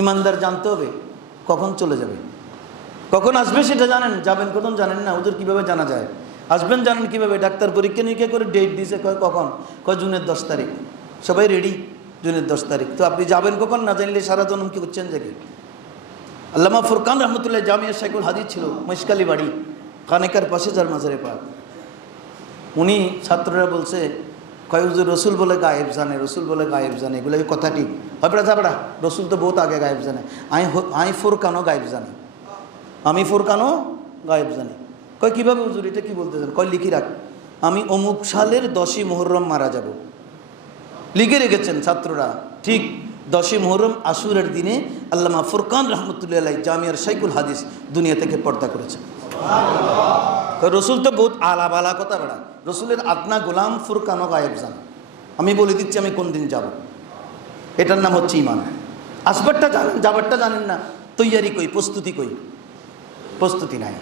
ইমানদার জানতে হবে কখন চলে যাবে, কখন আসবে সেটা জানেন, যাবেন কখন জানেন না। ওদের কিভাবে জানা যায়? আসবেন জানেন কিভাবে? ডাক্তার পরীক্ষা নিরীক্ষা করে ডেট দিয়েছে, কয় কখন, কয় জুনের 10 তারিখ, সবাই রেডি জুনের 10 তারিখ। তো আপনি যাবেন কখন না জানলে সারা জন্ম কি করছেন জায়গায়? আল্লামা ফুরকান রহমতুল্লাহ জামিয়া শাইখুল হাদিস ছিল, মহেশখালী বাড়ি, কানেকার পাশে যার মাজারে পাক। উনি ছাত্ররা বলছে, কয় হুজুর রসুল বলে গায়েব জানে, রসুল বলে গায়েব জানে, এগুলো কি কথা ঠিক? হয়পড়া যাবড়া, রসুল তো বহুত আগে গায়েব জানে, আমি ফুরকানও গায়েব জানি, আমি ফুরকানও গায়েব জানি। কয় কীভাবে হুজুর, এটা কি বলতেছেন? কয় লিখি রাখ, আমি অমুক সালের 10ই মুহররম মারা যাব। লিখে রেখেছেন ছাত্ররা। ঠিক 10ই মুহররম আশুরের দিনে আল্লামা ফুরকান রহমতুল্লাহ আলাইহি জামিয়ার শাইখুল হাদিস দুনিয়া থেকে পর্দা করেছেন। রসুল তো বহুত আলা কথা বেড়া, রসুলের আদনা গোলাম ফুরকানও গায়েব জান। আমি বলে দিচ্ছি আমি কোন দিন যাব। এটার নাম হচ্ছে ইমান। আসবারটা জানেন, যাবারটা জানেন না, তৈয়ারি কই, প্রস্তুতি কই? প্রস্তুতি নাই।